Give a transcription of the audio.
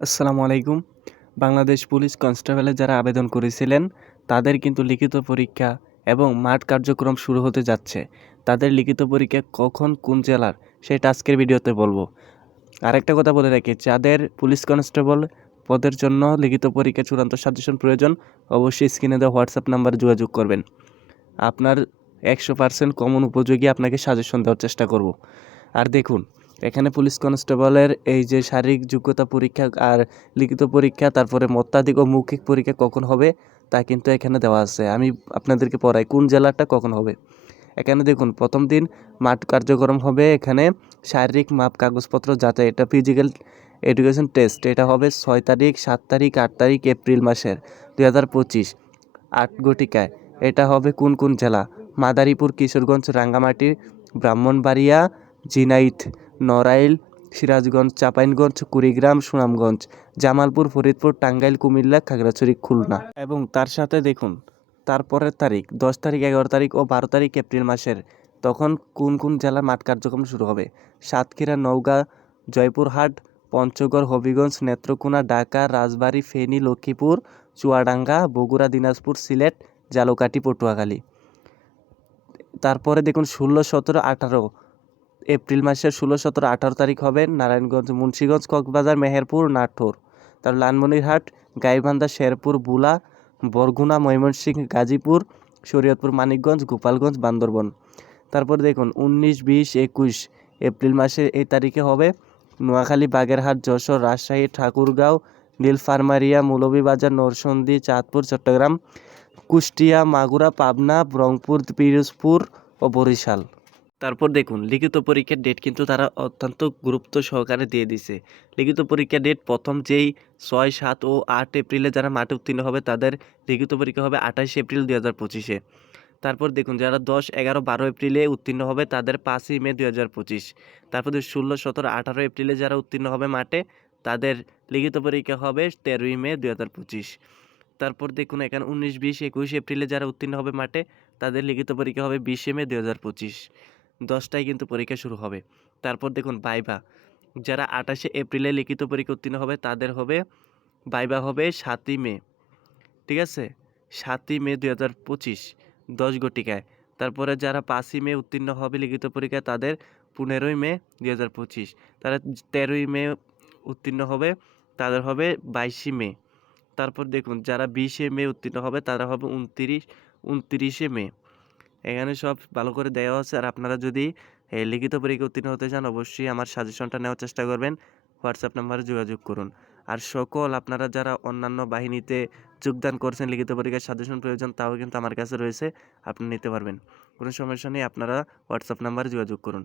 আসসালামু আলাইকুম। বাংলাদেশ পুলিশ কনস্টেবলে যারা আবেদন করেছিলেন, তাদের কিন্তু লিখিত পরীক্ষা এবং মাঠ কার্যক্রম শুরু হতে যাচ্ছে। তাদের লিখিত পরীক্ষা কখন কোন জেলার সেটা আজকের ভিডিওতে বলবো। আরেকটা কথা বলে রাখি, যাদের পুলিশ কনস্টেবল পদের জন্য লিখিত পরীক্ষা চূড়ান্ত সাজেশন প্রয়োজন, অবশ্যই স্ক্রিনে দেওয়া হোয়াটসঅ্যাপ নাম্বারে যোগাযোগ করবেন। আপনার 100% কমন উপযোগী আপনাকে সাজেশন দেওয়ার চেষ্টা করব। আর দেখুন, এখানে পুলিশ কনস্টেবলের এই যে শারীরিক যোগ্যতা পরীক্ষা আর লিখিত পরীক্ষা, তারপরে মত্তাধিক ও মৌখিক পরীক্ষা কখন হবে তা কিন্তু এখানে দেওয়া আছে। আমি আপনাদেরকে পড়াই কোন জেলাটা কখন হবে। এখানে দেখুন, প্রথম দিন মাঠ কার্যক্রম হবে। এখানে শারীরিক মাপ কাগজপত্র যাচাই, এটা ফিজিক্যাল এডুকেশন টেস্ট, এটা হবে 6 তারিখ, 7 তারিখ, 8 তারিখ এপ্রিল মাসের 2025 8 ঘটিকায়। এটা হবে কোন কোন জেলা: মাদারীপুর, কিশোরগঞ্জ, রাঙ্গামাটি, ব্রাহ্মণবাড়িয়া, ঝিনাইদহ, নড়াইল, সিরাজগঞ্জ, চাঁপাইনগঞ্জ, কুড়িগ্রাম, সুনামগঞ্জ, জামালপুর, ফরিদপুর, টাঙ্গাইল, কুমিল্লা, খাগড়াছড়ি, খুলনা। এবং তার সাথে দেখুন, তারপরের তারিখ 10 তারিখ, 11 তারিখ ও 12 তারিখ এপ্রিল মাসের, তখন কোন কোন জেলার মাঠ কার্যক্রম শুরু হবে: সাতক্ষীরা, নওগাঁ, জয়পুরহাট, পঞ্চগড়, হবিগঞ্জ, নেত্রকোনা, ঢাকা, রাজবাড়ী, ফেনী, লক্ষ্মীপুর, চুয়াডাঙ্গা, বগুড়া, দিনাজপুর, সিলেট, ঝালকাঠি, পটুয়াখালী। তারপরে দেখুন 16, 17, 18 এপ্রিল মাসের 16, 17, 18 তারিখ হবে নারায়ণগঞ্জ, মুন্সিগঞ্জ, কক্সবাজার, মেহেরপুর, নাটোর, তার লালমনিরহাট, গাইবান্ধা, শেরপুর, ভোলা, বরগুনা, ময়মনসিংহ, গাজীপুর, শরীয়তপুর, মানিকগঞ্জ, গোপালগঞ্জ, বান্দরবন। তারপর দেখুন 19, 20, 21 এপ্রিল মাসে এই তারিখে হবে নোয়াখালী, বাগেরহাট, যশোর, রাজশাহী, ঠাকুরগাঁও, নীলফামারীয়া, মৌলভীবাজার, নরসিংদী, চাঁদপুর, চট্টগ্রাম, কুষ্টিয়া, মাগুরা, পাবনা, রংপুর, পিরোজপুর ও বরিশাল। তারপর দেখুন লিখিত পরীক্ষার ডেট কিন্তু তারা অত্যন্ত গুরুত্ব সহকারে দিয়ে দিছে। লিখিত পরীক্ষার ডেট প্রথম যেই 6, 7 ও 8 এপ্রিলে যারা মাঠে উত্তীর্ণ হবে তাদের লিখিত পরীক্ষা হবে 28 এপ্রিল 2025-এ। তারপর দেখুন যারা 10, 11, 12 এপ্রিলে উত্তীর্ণ হবে তাদের 5ই মে 2025। তারপর 16, 17, 18 এপ্রিলে যারা উত্তীর্ণ হবে মাঠে তাদের লিখিত পরীক্ষা হবে 13ই মে 2025। তারপর দেখুন এখানে 19, 20, 21 এপ্রিলে যারা উত্তীর্ণ হবে মাঠে তাদের লিখিত পরীক্ষা হবে 20শে মে 2025। 10টায় কিন্তু পরীক্ষা শুরু হবে। তারপর দেখুন ভাইভা, যারা 28শে এপ্রিলে লিখিত পরীক্ষা উত্তীর্ণ হবে তাদের হবে ভাইভা হবে 7ই মে। ঠিক আছে, 7ই মে 2025 10 ঘটিকায়। তারপরে যারা 5ই মে উত্তীর্ণ হবে লিখিত পরীক্ষা তাদের 15ই মে 2025। তারা 13ই মে উত্তীর্ণ হবে তাদের হবে 22শে মে। তারপর দেখুন যারা 20শে মে উত্তীর্ণ হবে তারা হবে 29শে মে। এখানে সব ভালো করে দেওয়া আছে। আর আপনারা যদি লিখিত পরীক্ষা উত্তীর্ণ হতে চান অবশ্যই আমার সাজেশনটা নেওয়ার চেষ্টা করবেন। হোয়াটসঅ্যাপ নাম্বারে যোগাযোগ করুন। আর সকল আপনারা যারা অন্যান্য বাহিনীতে যোগদান করছেন, লিখিত পরীক্ষার সাজেশন প্রয়োজন তাও কিন্তু আমার কাছে রয়েছে, আপনি নিতে পারবেন। কোনো সমস্যা নেই, আপনারা হোয়াটসঅ্যাপ নাম্বারে যোগাযোগ করুন।